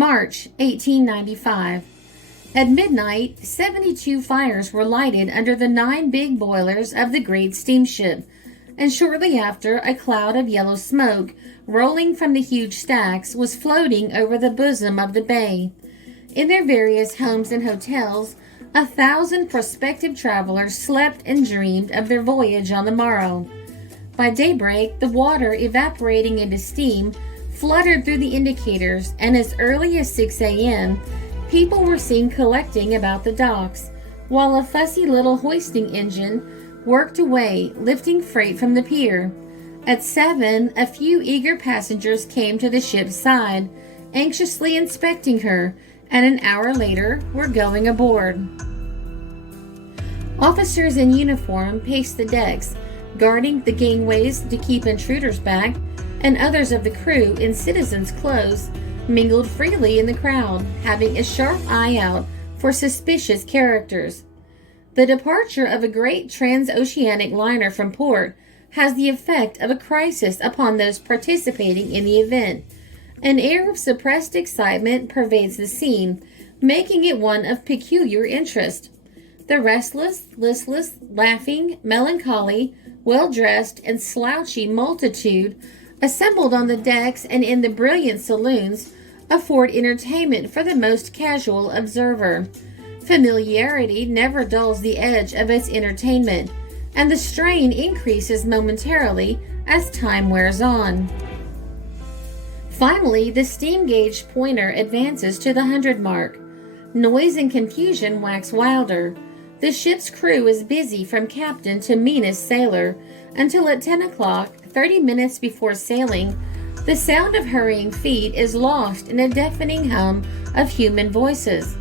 March 1895. At midnight, 72 fires were lighted under the 9 big boilers of the great steamship, and shortly after, a cloud of yellow smoke, rolling from the huge stacks, was floating over the bosom of the bay. In their various homes and hotels, 1,000 prospective travelers slept and dreamed of their voyage on the morrow. By daybreak, the water evaporating into steam fluttered through the indicators, and as early as 6 a.m., people were seen collecting about the docks, while a fussy little hoisting engine worked away, lifting freight from the pier. At 7, a few eager passengers came to the ship's side, anxiously inspecting her, and an hour later were going aboard. Officers in uniform paced the decks, guarding the gangways to keep intruders back, and others of the crew in citizens' clothes mingled freely in the crowd, having a sharp eye out for suspicious characters. The departure of a great transoceanic liner from port has the effect of a crisis upon those participating in the event. An air of suppressed excitement pervades the scene, making it one of peculiar interest. The restless, listless, laughing, melancholy, well-dressed, and slouchy multitude assembled on the decks and in the brilliant saloons afford entertainment for the most casual observer. Familiarity never dulls the edge of its entertainment, and the strain increases momentarily as time wears on. Finally, the steam gauge pointer advances to the 100 mark. Noise and confusion wax wilder. The ship's crew is busy from captain to meanest sailor, until at 10 o'clock, 30 minutes before sailing, the sound of hurrying feet is lost in a deafening hum of human voices.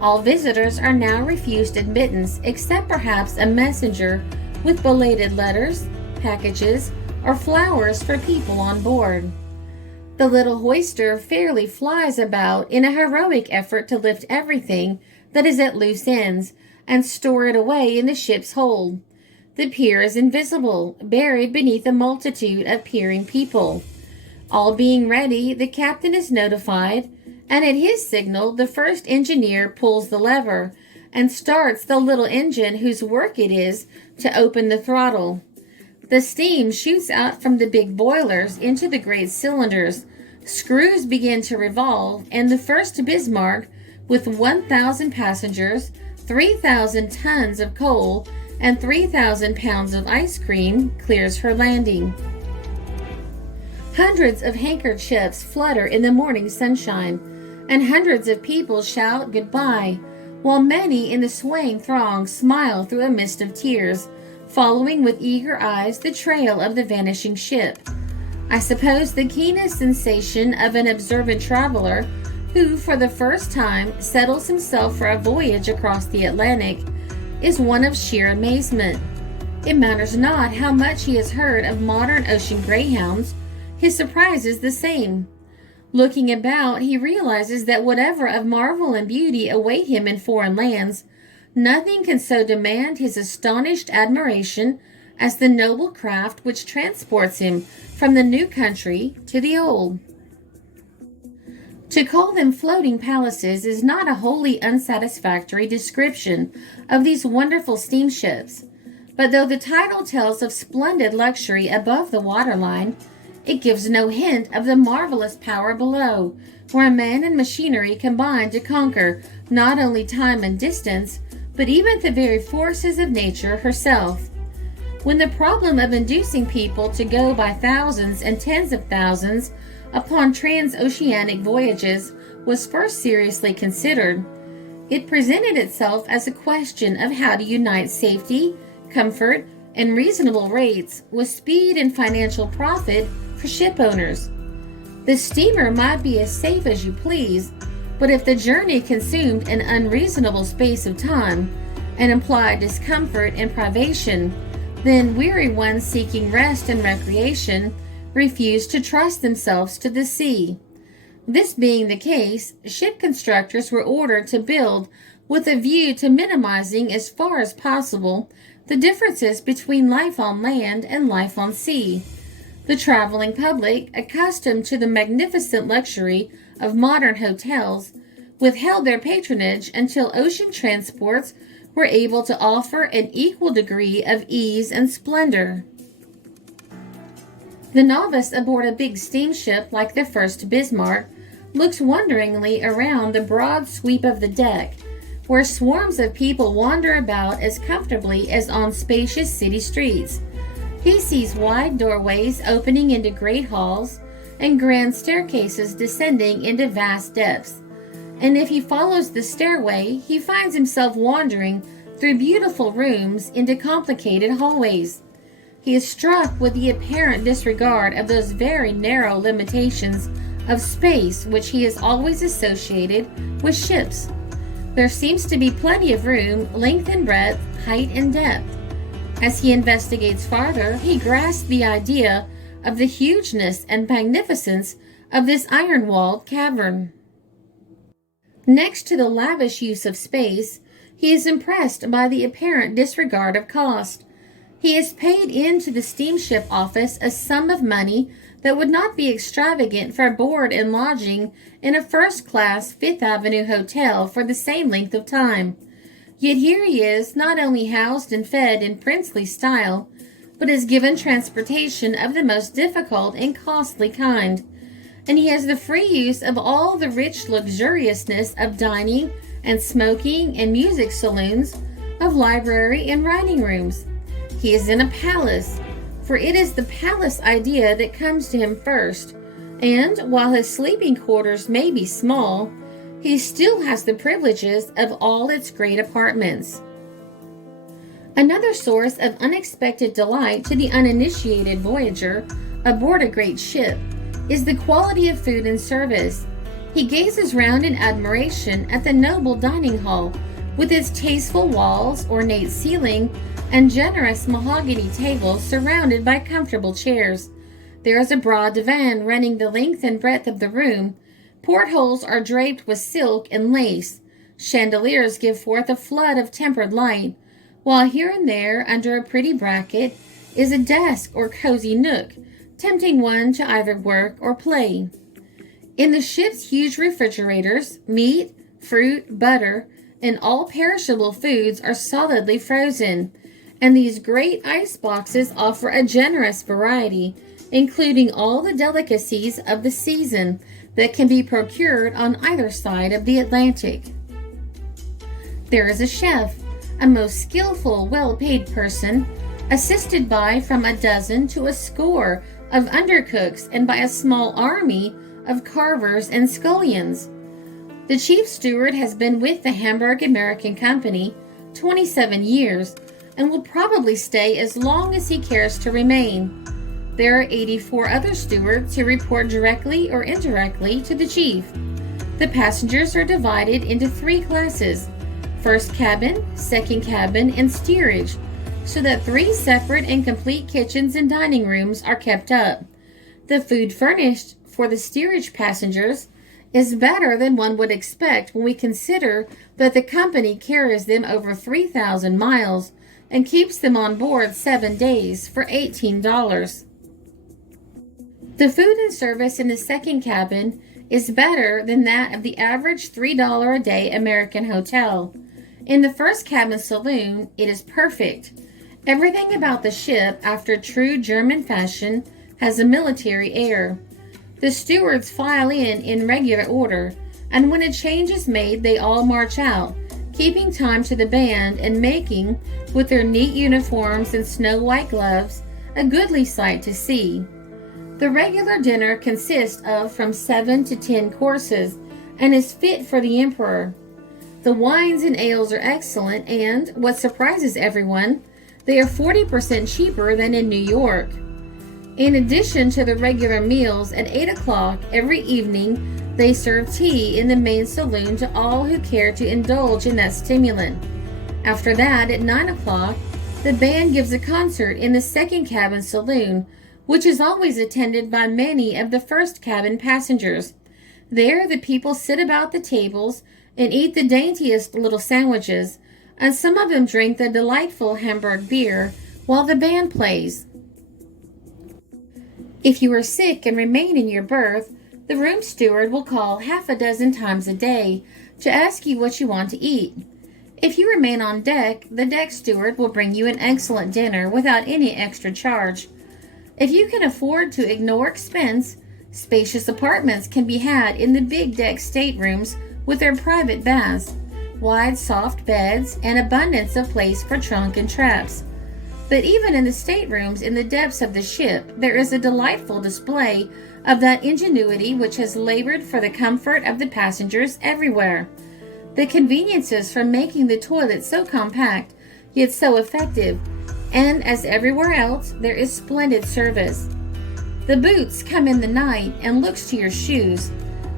All visitors are now refused admittance except perhaps a messenger with belated letters, packages, or flowers for people on board. The little hoister fairly flies about in a heroic effort to lift everything that is at loose ends and store it away in the ship's hold. The pier is invisible, buried beneath a multitude of peering people. All being ready, the captain is notified, and at his signal, the first engineer pulls the lever and starts the little engine whose work it is to open the throttle. The steam shoots out from the big boilers into the great cylinders. Screws begin to revolve, and the Furst Bismarck, with 1,000 passengers, 3,000 tons of coal, and 3,000 pounds of ice cream, clears her landing. Hundreds of handkerchiefs flutter in the morning sunshine, and hundreds of people shout goodbye, while many in the swaying throng smile through a mist of tears, following with eager eyes the trail of the vanishing ship. I suppose the keenest sensation of an observant traveler who, for the first time, settles himself for a voyage across the Atlantic is one of sheer amazement. It matters not how much he has heard of modern ocean greyhounds, his surprise is the same. Looking about, he realizes that whatever of marvel and beauty await him in foreign lands, nothing can so demand his astonished admiration as the noble craft which transports him from the new country to the old. To call them floating palaces is not a wholly unsatisfactory description of these wonderful steamships, but though the title tells of splendid luxury above the waterline, it gives no hint of the marvelous power below, where man and machinery combine to conquer not only time and distance, but even the very forces of nature herself. When the problem of inducing people to go by thousands and tens of thousands upon transoceanic voyages was first seriously considered, it presented itself as a question of how to unite safety, comfort, and reasonable rates with speed and financial profit for ship owners. The steamer might be as safe as you please, but if the journey consumed an unreasonable space of time and implied discomfort and privation, then weary ones seeking rest and recreation refused to trust themselves to the sea. This being the case, ship constructors were ordered to build with a view to minimizing as far as possible the differences between life on land and life on sea. The traveling public, accustomed to the magnificent luxury of modern hotels, withheld their patronage until ocean transports were able to offer an equal degree of ease and splendor. The novice aboard a big steamship like the Furst Bismarck looks wonderingly around the broad sweep of the deck, where swarms of people wander about as comfortably as on spacious city streets. He sees wide doorways opening into great halls and grand staircases descending into vast depths. And if he follows the stairway, he finds himself wandering through beautiful rooms into complicated hallways. He is struck with the apparent disregard of those very narrow limitations of space which he has always associated with ships. There seems to be plenty of room, length and breadth, height and depth. As he investigates farther, he grasps the idea of the hugeness and magnificence of this iron-walled cavern. Next to the lavish use of space, he is impressed by the apparent disregard of cost. He has paid into the steamship office a sum of money that would not be extravagant for board and lodging in a first-class Fifth Avenue hotel for the same length of time. Yet here he is, not only housed and fed in princely style, but is given transportation of the most difficult and costly kind, and he has the free use of all the rich luxuriousness of dining and smoking and music saloons, of library and writing rooms. He is in a palace, for it is the palace idea that comes to him first, and while his sleeping quarters may be small, he still has the privileges of all its great apartments. Another source of unexpected delight to the uninitiated voyager aboard a great ship is the quality of food and service. He gazes round in admiration at the noble dining hall, with its tasteful walls, ornate ceiling, and generous mahogany tables surrounded by comfortable chairs. There is a broad divan running the length and breadth of the room. Portholes are draped with silk and lace. Chandeliers give forth a flood of tempered light, while here and there, under a pretty bracket, is a desk or cozy nook, tempting one to either work or play. In the ship's huge refrigerators, meat, fruit, butter, and all perishable foods are solidly frozen, and these great ice boxes offer a generous variety, including all the delicacies of the season that can be procured on either side of the Atlantic. There is a chef, a most skillful, well-paid person, assisted by from a dozen to a score of undercooks and by a small army of carvers and scullions. The chief steward has been with the Hamburg American Company 27 years and will probably stay as long as he cares to remain. There are 84 other stewards who report directly or indirectly to the chief. The passengers are divided into 3 classes: first cabin, second cabin, and steerage, so that 3 separate and complete kitchens and dining rooms are kept up. The food furnished for the steerage passengers is better than one would expect when we consider that the company carries them over 3,000 miles and keeps them on board 7 days for $18. The food and service in the second cabin is better than that of the average $3 a day American hotel. In the first cabin saloon, it is perfect. Everything about the ship, after true German fashion, has a military air. The stewards file in regular order, and when a change is made, they all march out, keeping time to the band and making, with their neat uniforms and snow-white gloves, a goodly sight to see. The regular dinner consists of from 7 to 10 courses and is fit for the emperor. The wines and ales are excellent, and, what surprises everyone, they are 40% cheaper than in New York. In addition to the regular meals, at 8 o'clock every evening, they serve tea in the main saloon to all who care to indulge in that stimulant. After that, at 9 o'clock, the band gives a concert in the second cabin saloon, which is always attended by many of the first cabin passengers. There, the people sit about the tables and eat the daintiest little sandwiches, and some of them drink the delightful Hamburg beer while the band plays. If you are sick and remain in your berth, the room steward will call half a dozen times a day to ask you what you want to eat. If you remain on deck, the deck steward will bring you an excellent dinner without any extra charge. If you can afford to ignore expense, spacious apartments can be had in the big deck staterooms with their private baths, wide soft beds, and abundance of place for trunk and traps. But even in the staterooms in the depths of the ship, there is a delightful display of that ingenuity which has labored for the comfort of the passengers everywhere. The conveniences from making the toilet so compact, yet so effective, and as everywhere else, there is splendid service. The boots come in the night and looks to your shoes.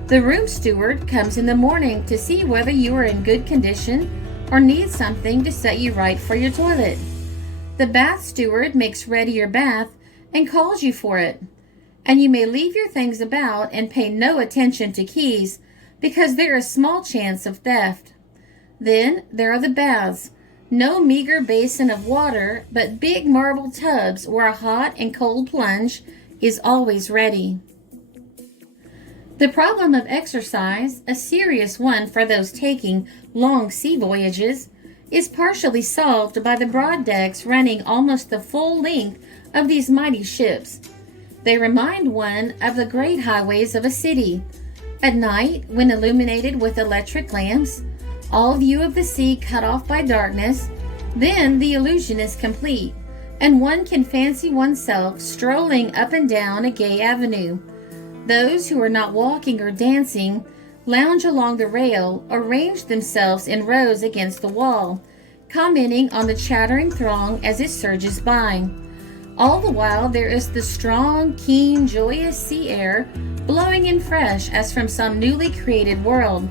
The room steward comes in the morning to see whether you are in good condition or need something to set you right for your toilet. The bath steward makes ready your bath and calls you for it. And you may leave your things about and pay no attention to keys because there is small chance of theft. Then there are the baths. No meager basin of water, but big marble tubs where a hot and cold plunge is always ready. The problem of exercise, a serious one for those taking long sea voyages, is partially solved by the broad decks running almost the full length of these mighty ships. They remind one of the great highways of a city. At night, when illuminated with electric lamps, all view of the sea cut off by darkness, then the illusion is complete, and one can fancy oneself strolling up and down a gay avenue. Those who are not walking or dancing lounge along the rail or range themselves in rows against the wall, commenting on the chattering throng as it surges by. All the while there is the strong, keen, joyous sea air blowing in fresh as from some newly created world,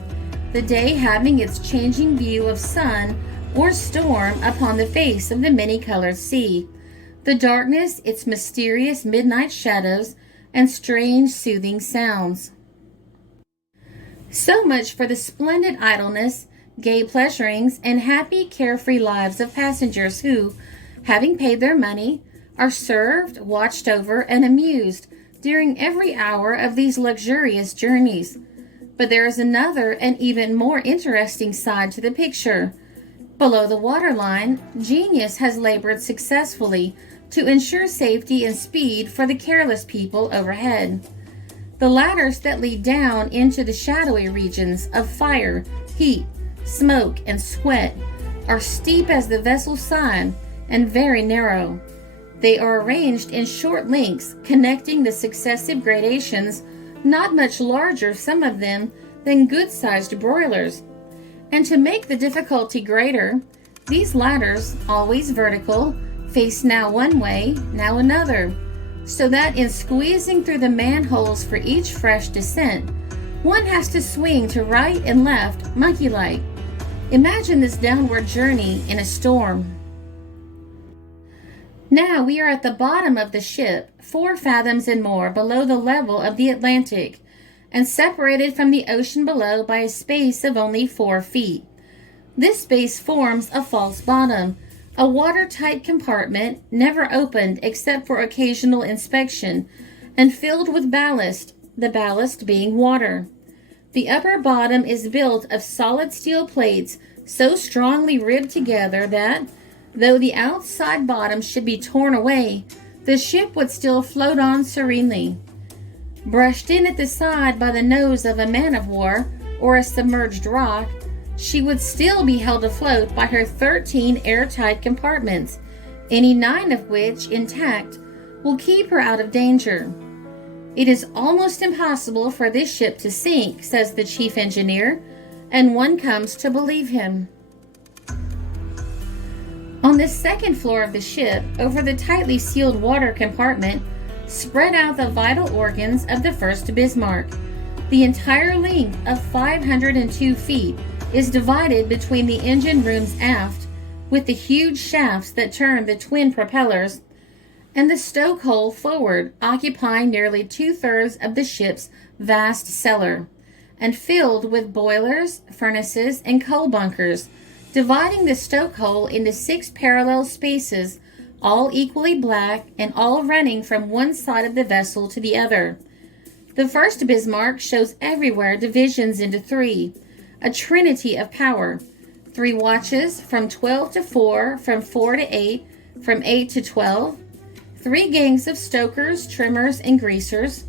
the day having its changing view of sun or storm upon the face of the many-colored sea, the darkness its mysterious midnight shadows and strange soothing sounds. So much for the splendid idleness, gay pleasurings, and happy carefree lives of passengers who, having paid their money, are served, watched over, and amused during every hour of these luxurious journeys. But there is another and even more interesting side to the picture. Below the waterline, genius has labored successfully to ensure safety and speed for the careless people overhead. The ladders that lead down into the shadowy regions of fire, heat, smoke, and sweat are steep as the vessel's side and very narrow. They are arranged in short links connecting the successive gradations, not much larger, some of them, than good-sized broilers. And to make the difficulty greater, these ladders, always vertical, face now one way, now another, so that in squeezing through the manholes for each fresh descent, one has to swing to right and left, monkey-like. Imagine this downward journey in a storm. Now we are at the bottom of the ship, 4 fathoms and more below the level of the Atlantic, and separated from the ocean below by a space of only 4 feet. This space forms a false bottom, a watertight compartment never opened except for occasional inspection, and filled with ballast, the ballast being water. The upper bottom is built of solid steel plates so strongly ribbed together that, though the outside bottom should be torn away, the ship would still float on serenely. Brushed in at the side by the nose of a man-of-war or a submerged rock, she would still be held afloat by her 13 airtight compartments, any 9 of which, intact, will keep her out of danger. It is almost impossible for this ship to sink, says the chief engineer, and one comes to believe him. On the second floor of the ship, over the tightly sealed water compartment, spread out the vital organs of the Furst Bismarck. The entire length of 502 feet is divided between the engine rooms aft, with the huge shafts that turn the twin propellers, and the stoke hole forward, occupying nearly 2/3 of the ship's vast cellar, and filled with boilers, furnaces, and coal bunkers, dividing the stoke hole into 6 parallel spaces all equally black and all running from one side of the vessel to the other. The Furst Bismarck shows everywhere divisions into three, a trinity of power. 3 watches, from 12 to 4, from 4 to 8, from 8 to 12. 3 gangs of stokers, trimmers, and greasers.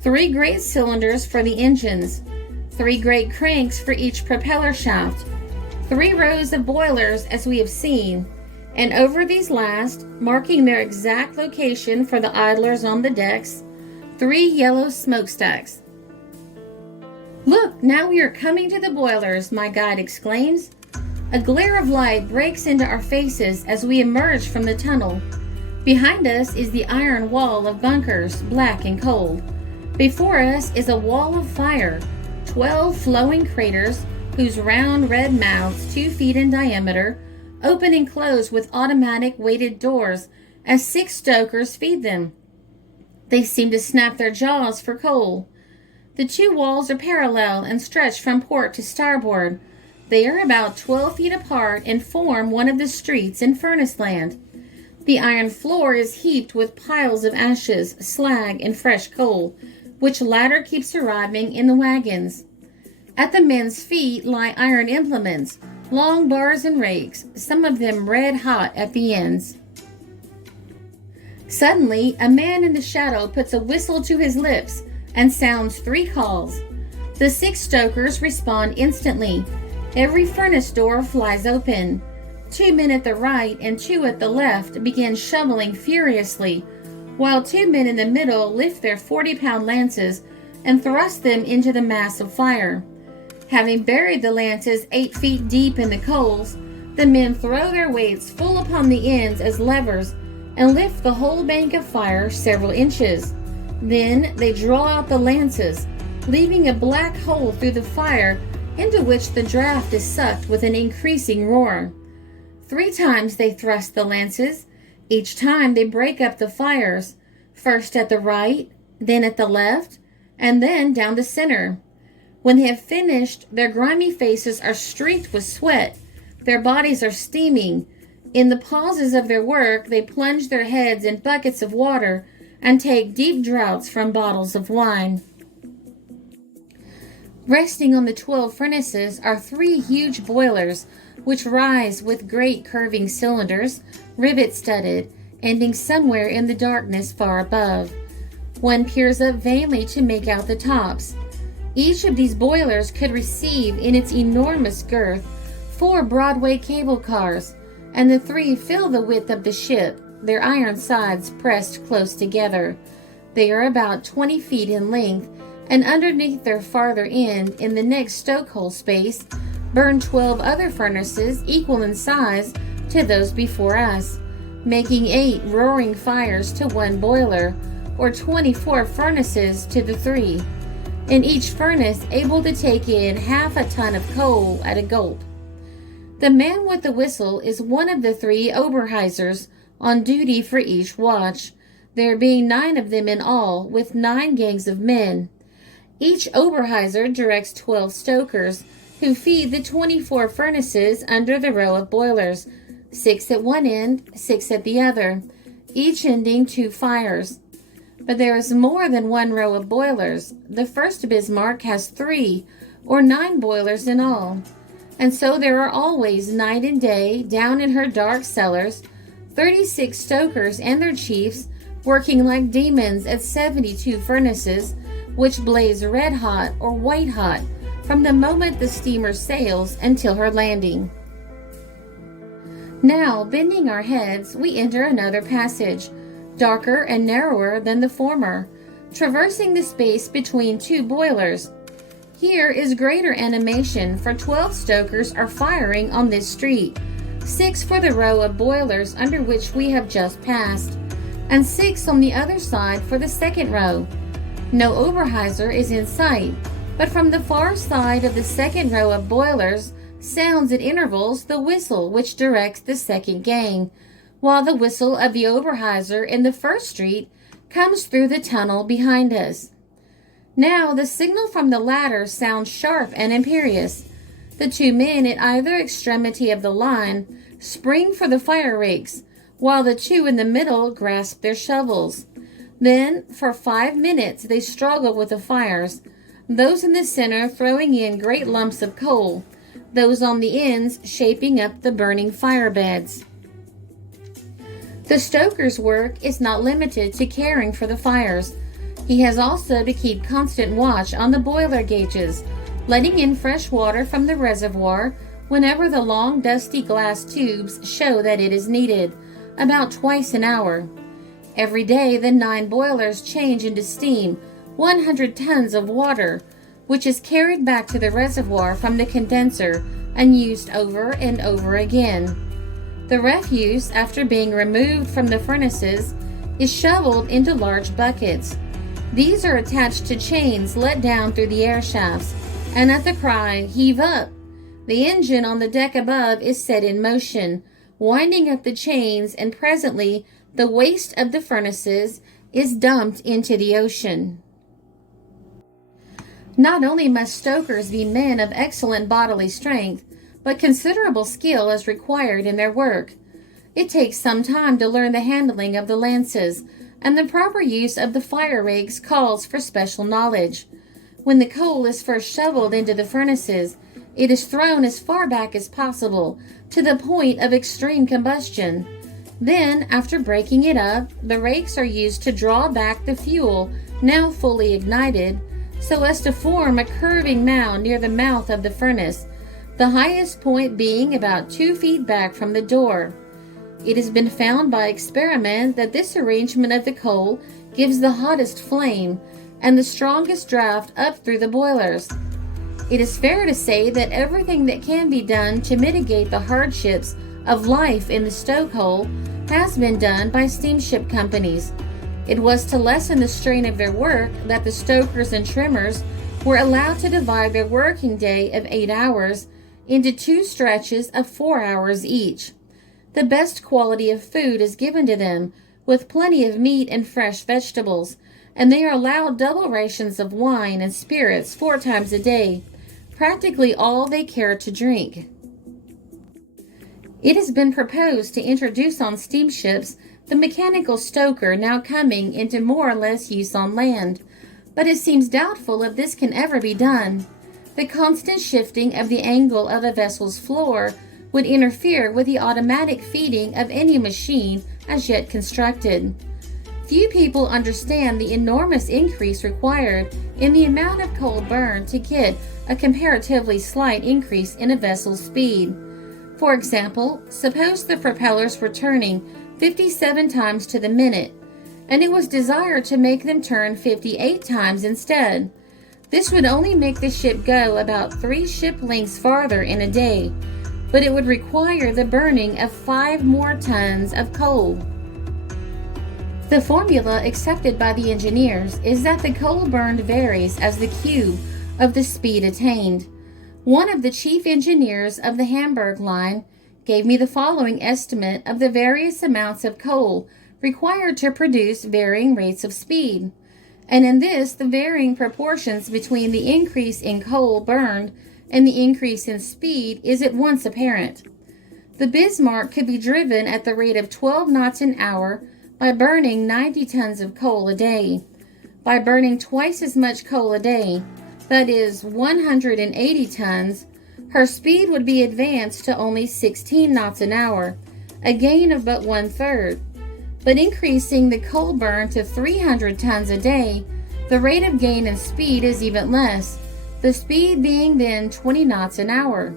3 great cylinders for the engines. 3 great cranks for each propeller shaft. 3 rows of boilers, as we have seen, and over these last, marking their exact location for the idlers on the decks, 3 yellow smokestacks. "Look, now we are coming to the boilers," my guide exclaims. A glare of light breaks into our faces as we emerge from the tunnel. Behind us is the iron wall of bunkers, black and cold. Before us is a wall of fire, 12 flowing craters whose round red mouths, 2 feet in diameter, open and close with automatic weighted doors as 6 stokers feed them. They seem to snap their jaws for coal. The 2 walls are parallel and stretch from port to starboard. They are about 12 feet apart and form one of the streets in Furnace Land. The iron floor is heaped with piles of ashes, slag, and fresh coal, which latter keeps arriving in the wagons. At the men's feet lie iron implements, long bars and rakes, some of them red hot at the ends. Suddenly, a man in the shadow puts a whistle to his lips and sounds 3 calls. The 6 stokers respond instantly. Every furnace door flies open. 2 men at the right and 2 at the left begin shoveling furiously, while 2 men in the middle lift their 40-pound lances and thrust them into the mass of fire. Having buried the lances 8 feet deep in the coals, the men throw their weights full upon the ends as levers and lift the whole bank of fire several inches. Then they draw out the lances, leaving a black hole through the fire into which the draft is sucked with an increasing roar. 3 times they thrust the lances. Each time they break up the fires, first at the right, then at the left, and then down the center. When they have finished, their grimy faces are streaked with sweat. Their bodies are steaming. In the pauses of their work, they plunge their heads in buckets of water and take deep draughts from bottles of wine. Resting on the 12 furnaces are 3 huge boilers, which rise with great curving cylinders, rivet-studded, ending somewhere in the darkness far above. One peers up vainly to make out the tops. Each of these boilers could receive in its enormous girth 4 Broadway cable cars, and the 3 fill the width of the ship, their iron sides pressed close together. They are about 20 feet in length, and underneath their farther end, in the next stokehole space, burn 12 other furnaces equal in size to those before us, making 8 roaring fires to 1 boiler, or 24 furnaces to the 3, in each furnace able to take in half a ton of coal at a gulp. The man with the whistle is one of the 3 Oberheisers on duty for each watch, there being 9 of them in all, with 9 gangs of men. Each Oberheiser directs 12 stokers, who feed the 24 furnaces under the row of boilers, 6 at one end, 6 at the other, each ending 2 fires. But there is more than 1 row of boilers. The Furst Bismarck has 3 or 9 boilers in all. And so there are always, night and day, down in her dark cellars, 36 stokers and their chiefs working like demons at 72 furnaces, which blaze red hot or white hot from the moment the steamer sails until her landing. Now, bending our heads, we enter another passage, darker and narrower than the former, traversing the space between 2 boilers. Here is greater animation, for 12 stokers are firing on this street, 6 for the row of boilers under which we have just passed, and 6 on the other side for the second row. No Oberheiser is in sight, but from the far side of the second row of boilers sounds at intervals the whistle which directs the second gang, while the whistle of the Oberheiser in the first street comes through the tunnel behind us. Now the signal from the latter sounds sharp and imperious. The 2 men at either extremity of the line spring for the fire rakes, while the two in the middle grasp their shovels. Then, for 5 minutes, they struggle with the fires, those in the center throwing in great lumps of coal, those on the ends shaping up the burning fire beds. The stoker's work is not limited to caring for the fires. He has also to keep constant watch on the boiler gauges, letting in fresh water from the reservoir whenever the long dusty glass tubes show that it is needed, about twice an hour. Every day the 9 boilers change into steam 100 tons of water, which is carried back to the reservoir from the condenser and used over and over again. The refuse, after being removed from the furnaces, is shoveled into large buckets. These are attached to chains let down through the air shafts, and at the cry, "Heave up!" the engine on the deck above is set in motion, winding up the chains, and presently the waste of the furnaces is dumped into the ocean. Not only must stokers be men of excellent bodily strength, but considerable skill is required in their work. It takes some time to learn the handling of the lances, and the proper use of the fire rakes calls for special knowledge. When the coal is first shoveled into the furnaces, it is thrown as far back as possible, to the point of extreme combustion. Then, after breaking it up, the rakes are used to draw back the fuel, now fully ignited, so as to form a curving mound near the mouth of the furnace, the highest point being about 2 feet back from the door. It has been found by experiment that this arrangement of the coal gives the hottest flame and the strongest draft up through the boilers. It is fair to say that everything that can be done to mitigate the hardships of life in the stokehole has been done by steamship companies. It was to lessen the strain of their work that the stokers and trimmers were allowed to divide their working day of 8 hours into 2 stretches of 4 hours each. The best quality of food is given to them, with plenty of meat and fresh vegetables, and they are allowed double rations of wine and spirits 4 times a day, practically all they care to drink. It has been proposed to introduce on steamships the mechanical stoker, now coming into more or less use on land, but it seems doubtful if this can ever be done. The constant shifting of the angle of a vessel's floor would interfere with the automatic feeding of any machine as yet constructed. Few people understand the enormous increase required in the amount of coal burned to get a comparatively slight increase in a vessel's speed. For example, suppose the propellers were turning 57 times to the minute, and it was desired to make them turn 58 times instead. This would only make the ship go about 3 ship lengths farther in a day, but it would require the burning of 5 more tons of coal. The formula accepted by the engineers is that the coal burned varies as the cube of the speed attained. One of the chief engineers of the Hamburg line gave me the following estimate of the various amounts of coal required to produce varying rates of speed, and in this the varying proportions between the increase in coal burned and the increase in speed is at once apparent. The Bismarck could be driven at the rate of 12 knots an hour by burning 90 tons of coal a day. By burning twice as much coal a day, that is 180 tons, her speed would be advanced to only 16 knots an hour, a gain of but 1/3. But increasing the coal burn to 300 tons a day, the rate of gain in speed is even less, the speed being then 20 knots an hour.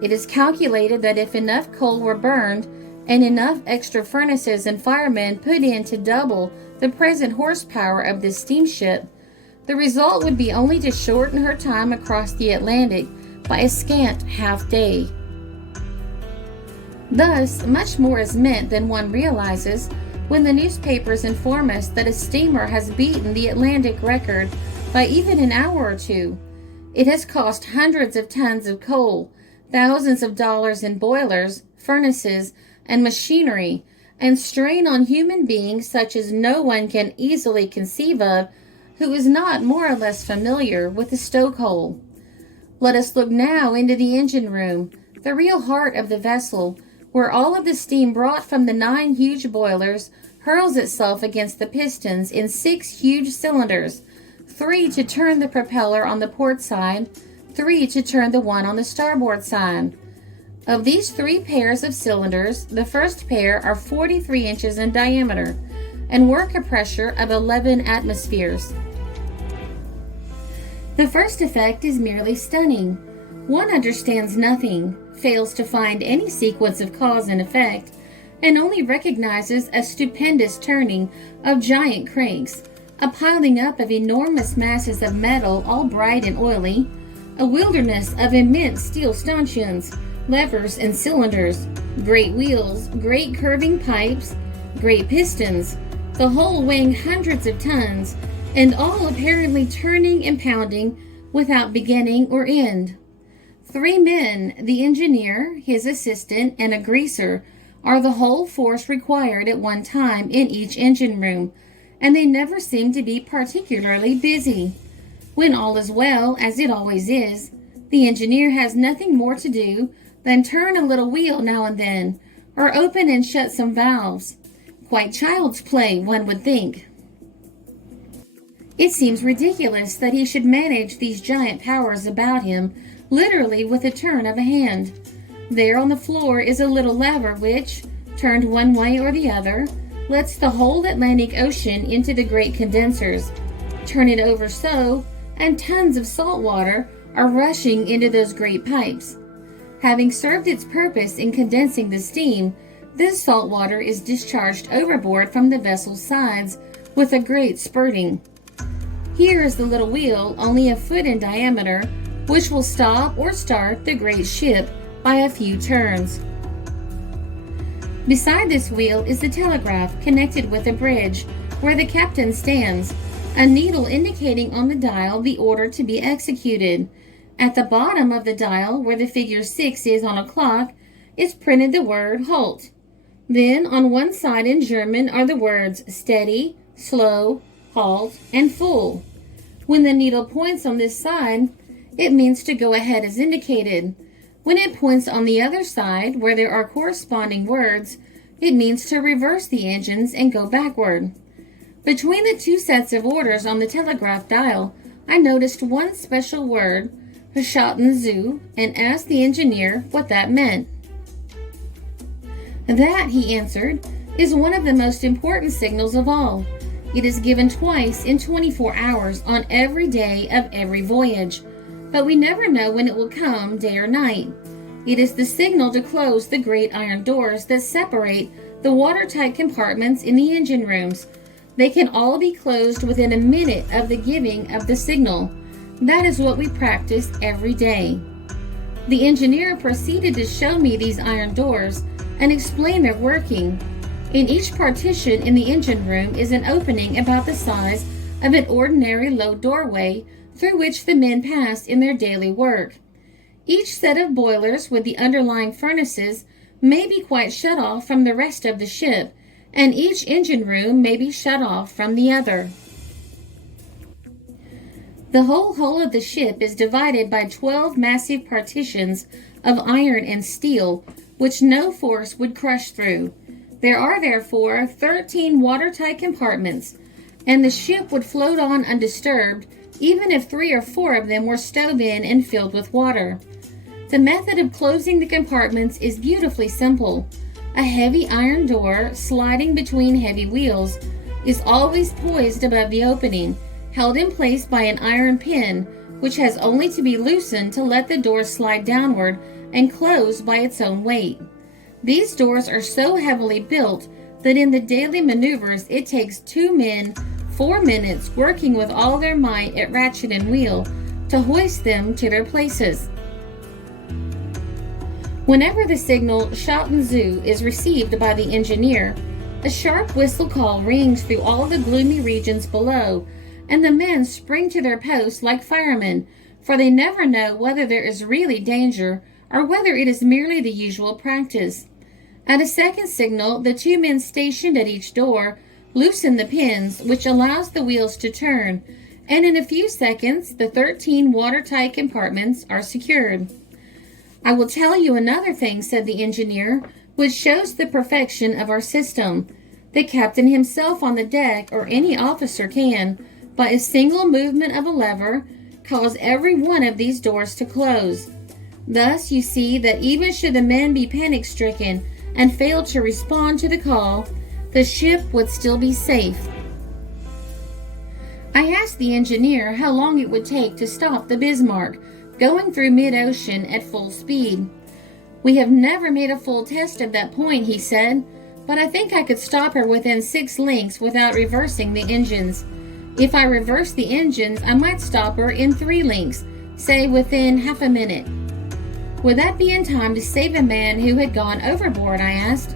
It is calculated that if enough coal were burned and enough extra furnaces and firemen put in to double the present horsepower of this steamship, the result would be only to shorten her time across the Atlantic by a scant half day. Thus, much more is meant than one realizes when the newspapers inform us that a steamer has beaten the Atlantic record by even an hour or 2. It has cost hundreds of tons of coal, thousands of dollars in boilers, furnaces, and machinery, and strain on human beings such as no one can easily conceive of who is not more or less familiar with the stokehole. Let us look now into the engine room, the real heart of the vessel, where all of the steam brought from the 9 huge boilers hurls itself against the pistons in 6 huge cylinders, 3 to turn the propeller on the port side, 3 to turn the one on the starboard side. Of these 3 pairs of cylinders, the first pair are 43 inches in diameter and work a pressure of 11 atmospheres. The first effect is merely stunning. One understands nothing, fails to find any sequence of cause and effect, and only recognizes a stupendous turning of giant cranks, a piling up of enormous masses of metal all bright and oily, a wilderness of immense steel stanchions, levers and cylinders, great wheels, great curving pipes, great pistons, the whole weighing hundreds of tons, and all apparently turning and pounding without beginning or end. 3 men, the engineer, his assistant, and a greaser, are the whole force required at one time in each engine room, and they never seem to be particularly busy. When all is well, as it always is, the engineer has nothing more to do than turn a little wheel now and then, or open and shut some valves. Quite child's play, one would think. It seems ridiculous that he should manage these giant powers about him, literally with a turn of a hand. There on the floor is a little lever which, turned one way or the other, lets the whole Atlantic Ocean into the great condensers. Turn it over so, and tons of salt water are rushing into those great pipes. Having served its purpose in condensing the steam, this salt water is discharged overboard from the vessel's sides with a great spurting. Here is the little wheel, only a foot in diameter, which will stop or start the great ship by a few turns. Beside this wheel is the telegraph connected with a bridge, where the captain stands, a needle indicating on the dial the order to be executed. At the bottom of the dial, where the figure 6 is on a clock, is printed the word halt. Then on one side in German are the words steady, slow, halt, and full. When the needle points on this side, it means to go ahead as indicated. When it points on the other side, where there are corresponding words, it means to reverse the engines and go backward. Between the 2 sets of orders on the telegraph dial, I noticed one special word, Schatten zu, and asked the engineer what that meant. That, he answered, is one of the most important signals of all. It is given twice in 24 hours on every day of every voyage, but we never know when it will come, day or night. It is the signal to close the great iron doors that separate the watertight compartments in the engine rooms. They can all be closed within a minute of the giving of the signal. That is what we practice every day. The engineer proceeded to show me these iron doors and explain their working. In each partition in the engine room is an opening about the size of an ordinary low doorway through which the men pass in their daily work. Each set of boilers with the underlying furnaces may be quite shut off from the rest of the ship, and each engine room may be shut off from the other. The whole hull of the ship is divided by 12 massive partitions of iron and steel, which no force would crush through. There are therefore 13 watertight compartments, and the ship would float on undisturbed, even if 3 or 4 of them were stove in and filled with water. The method of closing the compartments is beautifully simple. A heavy iron door, sliding between heavy wheels, is always poised above the opening, held in place by an iron pin, which has only to be loosened to let the door slide downward and close by its own weight. These doors are so heavily built that in the daily maneuvers it takes 2 men 4 minutes working with all their might at ratchet and wheel to hoist them to their places. Whenever the signal Schatten zu is received by the engineer, a sharp whistle call rings through all the gloomy regions below, and the men spring to their posts like firemen, for they never know whether there is really danger or whether it is merely the usual practice. At a second signal, the 2 men stationed at each door loosen the pins, which allows the wheels to turn, and in a few seconds the 13 watertight compartments are secured. "I will tell you another thing," said the engineer. which shows the perfection of our system. The captain himself on the deck, or any officer, can, by a single movement of a lever, cause every one of these doors to close. Thus, you see that even should the men be panic-stricken and fail to respond to the call, the ship would still be safe. I asked the engineer how long it would take to stop the Bismarck, going through mid-ocean at full speed. "We have never made a full test of that point," he said, "but I think I could stop her within 6 links without reversing the engines. If I reverse the engines, I might stop her in 3 links, say within half a minute." "Would that be in time to save a man who had gone overboard?" I asked.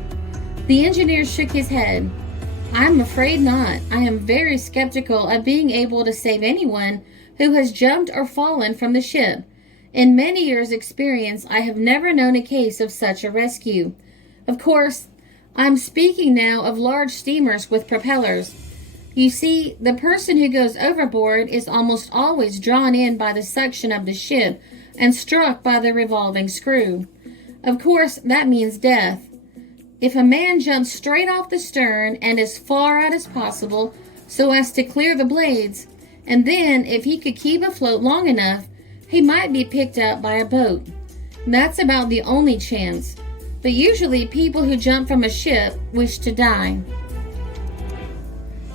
The engineer shook his head. "I'm afraid not. I am very skeptical of being able to save anyone who has jumped or fallen from the ship. In many years' experience, I have never known a case of such a rescue. Of course, I'm speaking now of large steamers with propellers. You see, the person who goes overboard is almost always drawn in by the suction of the ship and struck by the revolving screw. Of course, that means death. If a man jumps straight off the stern and as far out as possible so as to clear the blades, and then if he could keep afloat long enough, he might be picked up by a boat. That's about the only chance. But usually people who jump from a ship wish to die."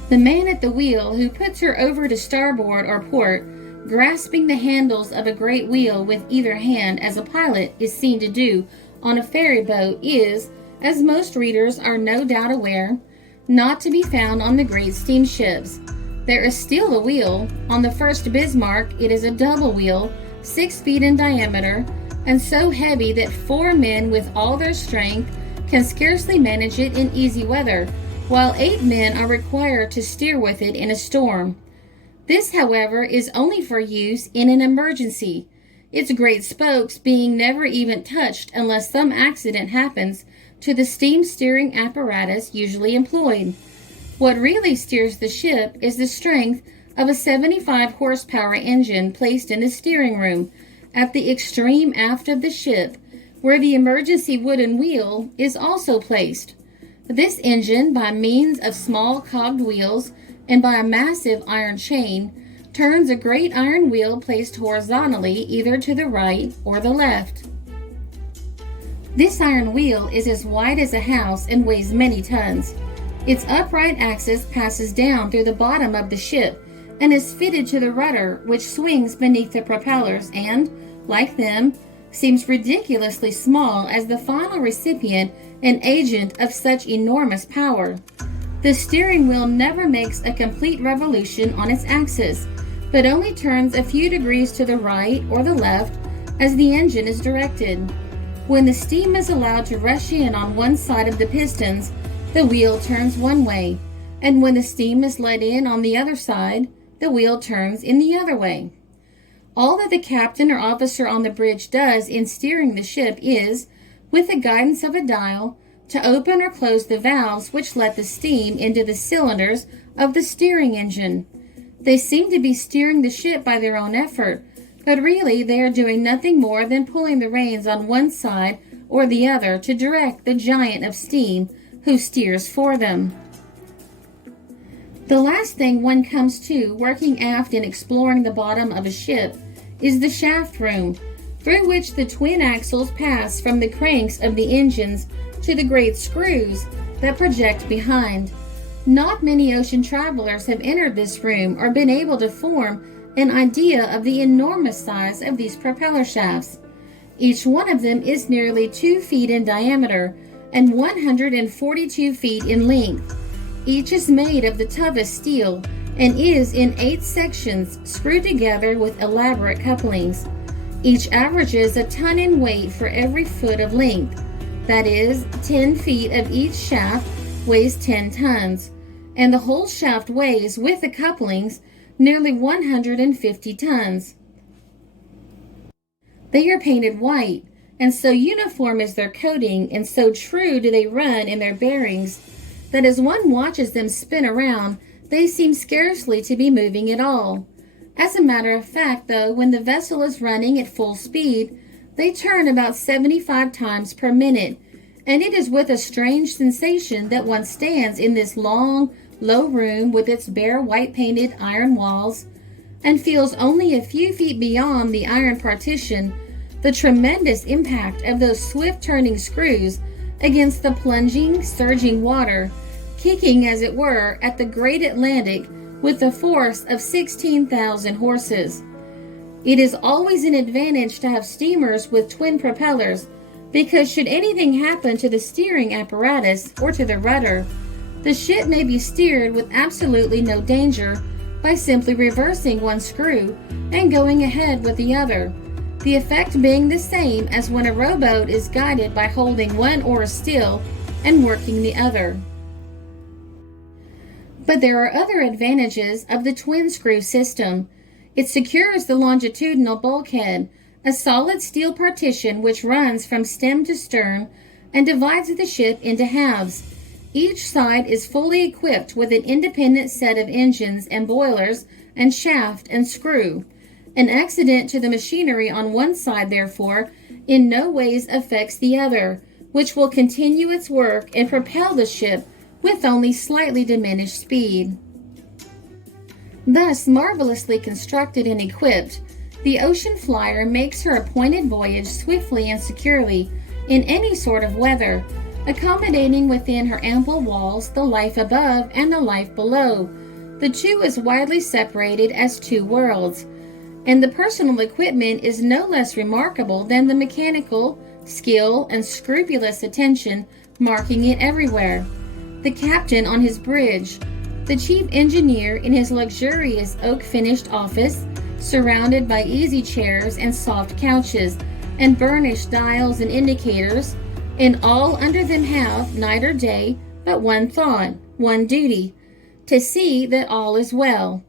The man at the wheel who puts her over to starboard or port, grasping the handles of a great wheel with either hand as a pilot is seen to do on a ferry boat is, as most readers are no doubt aware, not to be found on the great steamships. There is still a wheel. On the Furst Bismarck, it is a double wheel, 6 feet in diameter, and so heavy that 4 men with all their strength can scarcely manage it in easy weather, while 8 men are required to steer with it in a storm. This, however, is only for use in an emergency, its great spokes being never even touched unless some accident happens to the steam steering apparatus usually employed. What really steers the ship is the strength of a 75 horsepower engine placed in the steering room at the extreme aft of the ship, where the emergency wooden wheel is also placed. This engine, by means of small cogged wheels and by a massive iron chain, turns a great iron wheel placed horizontally either to the right or the left. This iron wheel is as wide as a house and weighs many tons. Its upright axis passes down through the bottom of the ship and is fitted to the rudder, which swings beneath the propellers and, like them, seems ridiculously small as the final recipient and agent of such enormous power. The steering wheel never makes a complete revolution on its axis, but only turns a few degrees to the right or the left as the engine is directed. When the steam is allowed to rush in on one side of the pistons, the wheel turns one way, and when the steam is let in on the other side, the wheel turns in the other way. All that the captain or officer on the bridge does in steering the ship is, with the guidance of a dial, to open or close the valves which let the steam into the cylinders of the steering engine. They seem to be steering the ship by their own effort, but really they are doing nothing more than pulling the reins on one side or the other to direct the giant of steam who steers for them. The last thing one comes to working aft in exploring the bottom of a ship is the shaft room, through which the twin axles pass from the cranks of the engines to the great screws that project behind. Not many ocean travelers have entered this room or been able to form an idea of the enormous size of these propeller shafts. Each one of them is nearly 2 feet in diameter and 142 feet in length. Each is made of the toughest steel and is in 8 sections screwed together with elaborate couplings. Each averages a ton in weight for every foot of length. That is, 10 feet of each shaft weighs 10 tons, and the whole shaft weighs, with the couplings, nearly 150 tons. They are painted white, and so uniform is their coating and so true do they run in their bearings that as one watches them spin around, they seem scarcely to be moving at all. As a matter of fact, though, when the vessel is running at full speed, they turn about 75 times per minute, and it is with a strange sensation that one stands in this long, low room with its bare white painted iron walls and feels only a few feet beyond the iron partition the tremendous impact of those swift turning screws against the plunging, surging water, kicking as it were at the great Atlantic with the force of 16,000 horses. It is always an advantage to have steamers with twin propellers, because should anything happen to the steering apparatus or to the rudder, the ship may be steered with absolutely no danger by simply reversing one screw and going ahead with the other, the effect being the same as when a rowboat is guided by holding one oar still and working the other. But there are other advantages of the twin screw system. It secures the longitudinal bulkhead, a solid steel partition which runs from stem to stern and divides the ship into halves. Each side is fully equipped with an independent set of engines and boilers and shaft and screw. An accident to the machinery on one side, therefore, in no ways affects the other, which will continue its work and propel the ship with only slightly diminished speed. Thus marvelously constructed and equipped, the ocean flyer makes her appointed voyage swiftly and securely in any sort of weather, accommodating within her ample walls the life above and the life below. The two is widely separated as two worlds, and the personal equipment is no less remarkable than the mechanical skill and scrupulous attention marking it everywhere. The captain on his bridge, the chief engineer in his luxurious oak-finished office, surrounded by easy chairs and soft couches, and burnished dials and indicators, and all under them have, night or day, but one thought, one duty, to see that all is well.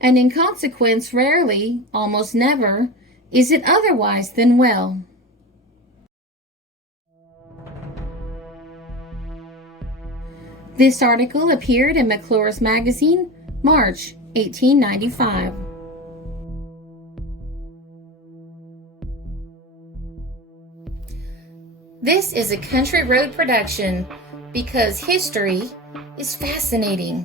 And in consequence, rarely, almost never, is it otherwise than well. This article appeared in McClure's Magazine, March 1895. This is a Country Road production because history is fascinating.